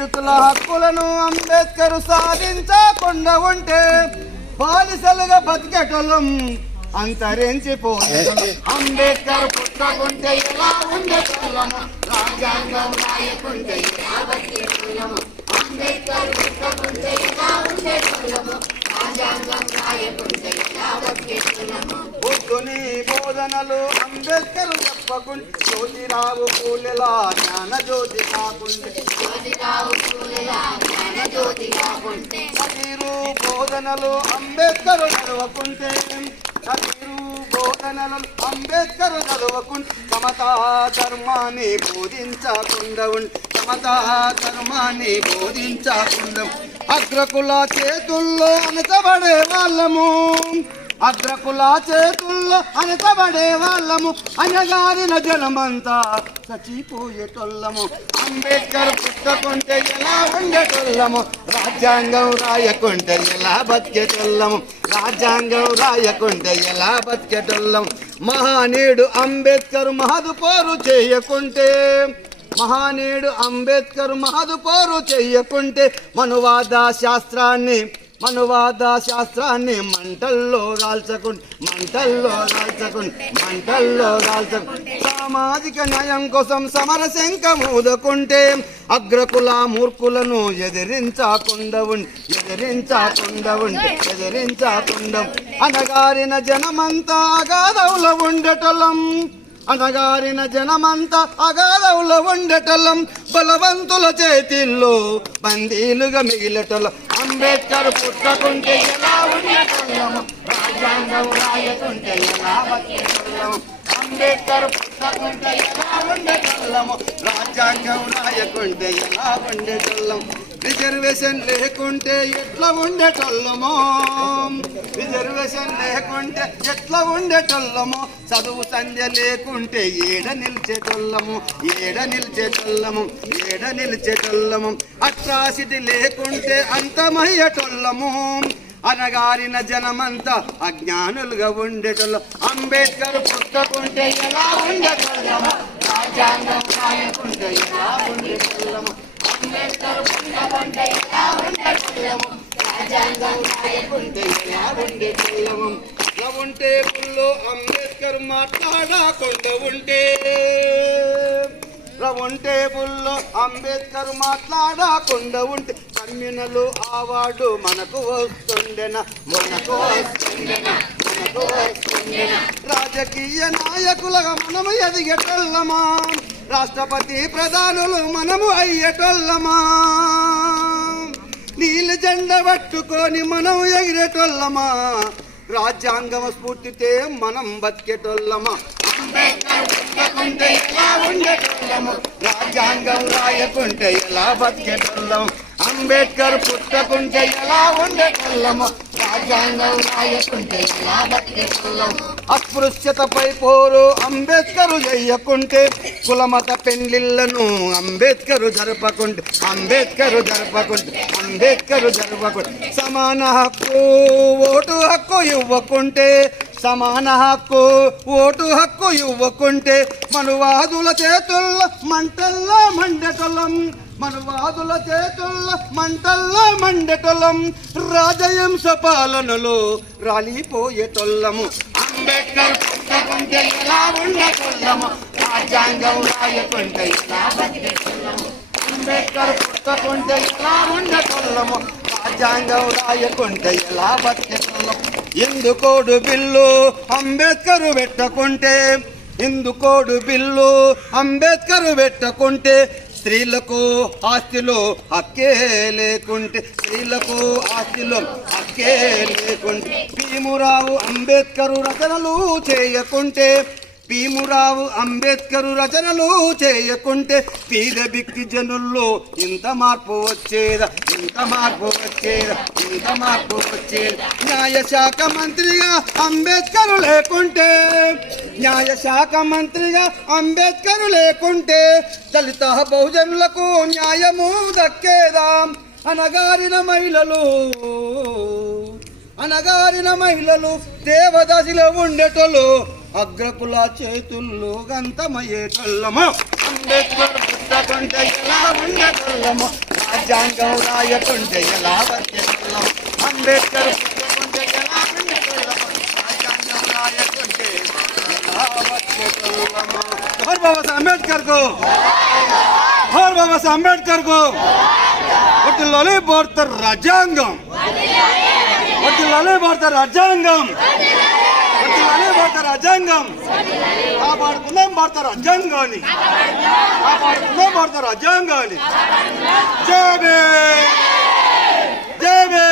పీడితుల హక్కులను అంబేద్కర్ సాధించకుండా ఉంటే బానిసలుగా బతికేటోళ్ళం అంతరించిపోయే. అంబేద్కర్ పుట్టకుంటే ఎలా ఉండేటోళ్ళము, రాజ్యాంగం రాయకుంటే ఎలా బతికేటోళ్ళము. అంబేద్కర్ పుట్టకుంటే ఎలా ఉండేటోళ్ళము, రాజ్యాంగం రాయకుంటే ఎలా బతికేటోళ్ళము. బుద్ధుని బోధనలు అంబేద్కర్ చెప్పకుంటే జ్యోతిరావు పూలెలా జ్ఞాన జ్యోతి కాకుంటే, జ్యోతిరావు పూలెలా జ్ఞాన జ్యోతి కాకుంటే, సతీరు బోధనలు అంబేద్కర్ చదవకుంటే, సతీరు బోధనలు అంబేద్కర్ చదవకుంటే, సమతా ధర్మాన్ని బోధించకుండా ఉండి, సమతా ధర్మాన్ని బోధించకుండా అగ్రకుల చేతుల్లో అణచబడే వాళ్ళము, అగ్రకుల చేతుల్లో అణచబడే వాళ్ళము, అనగారిన జనమంతా చచ్చిపోయేటోళ్ళము. అంబేద్కర్ పుట్టకుంటే ఎలా ఉండేటోళ్ళము, రాజ్యాంగం రాయకుంటే ఎలా బతికేటోళ్ళము, రాజ్యాంగం రాయకుంటే ఎలా బతికేటోళ్ళము. మహానీయుడు అంబేద్కర్ మహదు పోరు చేయకుంటే, మహానీయుడు అంబేద్కర్ మహదు పోరు చేయకుంటే మనువాద శాస్త్రాన్ని మంటల్లో రాల్చకుంటే, మంటల్లో కాల్చకుంటే సామాజిక న్యాయం కోసం సమర శంఖమూదుకుంటే అగ్రకుల మూర్ఖులను ఎదిరించకుండా అనగారిన జనమంతా అగాధంలో ఉండేటోళ్ళం, అనగారిన జనమంతా అగాధంలో ఉండేటోళ్ళం, బలవంతుల చేతిల్లో బందీలుగా మిగిలేటోళ్ళం. అంబేద్కర్ పుట్టకుంటే ఎలా ఉండేటోళ్ళము, రాజ్యాంగం రాయకుంటే ఎలా బతికేటోళ్ళము. అంబేద్కర్ పుట్టకుంటే ఎలా ఉండేటోళ్ళము, రాజ్యాంగం రాయకుంటే ఎలా ఉండేటోళ్ళం. రిజర్వేషన్ లేకుంటే ఎట్లా ఉండేటోళ్ళమో, రిజర్వేషన్ లేకుంటే ఎట్లా ఉండేటోళ్ళమో. చదువు సంధ్య లేకుంటే ఏడ నిలిచేటోళ్ళము. అట్రాసిటీ లేకుంటే అంతమయ్యేటోళ్ళము. అనగారిన జనమంతా అజ్ఞానులుగా ఉండేటోళ్ళం. అంబేద్కర్ పుట్టకుంటే ఎలా ఉండేటోళ్ళము, రాజ్యాంగం రాయకుంటే ఎలా ఉండేటోళ్ళము. అంబేద్కర్ పుట్టకుంటే ఎలా ఉండేటోళ్ళము, రాజ్యాంగం రాయకుంటే ఎలా ఉండేటోళ్ళము. రౌండ్ టేబుల్లో అంబేద్కర్ మాట్లాడకుండా ఉంటే, రౌండ్ టేబుల్లో అంబేద్కర్ మాట్లాడకుండా ఉంటే కమ్యూనల్ అవార్డు మనకు వస్తుండెనా. రాజకీయ నాయకులుగా మనము ఎదిగేటోళ్ళమా, రాష్ట్రపతి ప్రధానులు మనము అయ్యేటోళ్ళమా. నీళ్ళు జెండా పట్టుకొని మనం ఎగిరేటోళ్ళమా, రాజ్యాంగం స్ఫూర్తితే మనం బతికేటోళ్ళమా. అంబేద్కర్ పుట్టకుంటే ఎలా ఉండేటోళ్ళము, రాజ్యాంగం రాయకుంటే ఎలా బతికేటోళ్ళము. అంబేద్కర్ పుట్టకుంటే ఎలా ఉండేటోళ్ళము, రాజ్యాంగం రాయకుంటే ఎలా బతికేటోళ్ళము. అస్పృశ్యతపై పోరు అంబేద్కర్ చెయ్యకుంటే, కులమత పెళ్లిళ్లను అంబేద్కర్ జరపకుంటే, సమాన హక్కు ఓటు హక్కు ఇవ్వకుంటే, ఓటు హక్కు ఇవ్వకుంటే మనువాదుల చేతుల్లో మంటల్లో రాజయంశ పాలనలో రాలిపోయేటోళ్ళము. అంబేద్కర్ పుట్టకుంటే ఎలా ఉండేటోళ్ళము, రాజ్యాంగం రాయకుంటే ఎలా బతికేటోళ్ళము. అంబేద్కర్ పుట్టకుంటే ఎలా ఉండేటోళ్ళము, రాజ్యాంగం రాయకుంటే ఎలా బతికేటోళ్ళము. ఇందుకోడు బిల్లు అంబేద్కర్ పెట్టకుంటే స్త్రీలకు ఆస్తిలో హక్కే లేకుంటే, భీమురావు అంబేద్కర్ రచనలు చేయకుంటే పేద బిక్కి జనుల్లో ఇంత మార్పు వచ్చేదా. న్యాయశాఖ మంత్రిగా అంబేద్కర్ లేకుంటే దళిత బహుజనులకు న్యాయము దక్కేదా. అనగారిన మహిళలు దేవదాసిలో ఉండేటోళ్ళు అగ్రకుల చేతుల్లో గంతమయ్యేటోళ్ళము. అంబేద్కర్ పుట్టకుంటే ఎలా ఉండేటోళ్ళము, రాజ్యాంగం రాయకుంటే ఎలా వచ్చేటోళ్ళం అంబేద్కర్ పుట్టకుంటే ఎలా ఉండేటోళ్ళం రాజ్యాంగం రాయకుంటే ఎలా వచ్చేటోళ్ళము జోహార్ బాబా సాహెబ్ అంబేద్కర్ కు జోహార్ బాబా సాహెబ్ అంబేద్కర్ కు వర్ధిల్లాలి భారత రాజ్యాంగం వర్ధిల్లాలి భారత రాజ్యాంగం వర్ధిల్లాలి భారత రాజ్యాంగం కాపాడుకుందాం భారత రాజ్యాంగాన్ని కాపాడుకుందాం భారత రాజ్యాంగాన్ని జై భీమ్ జై భీమ్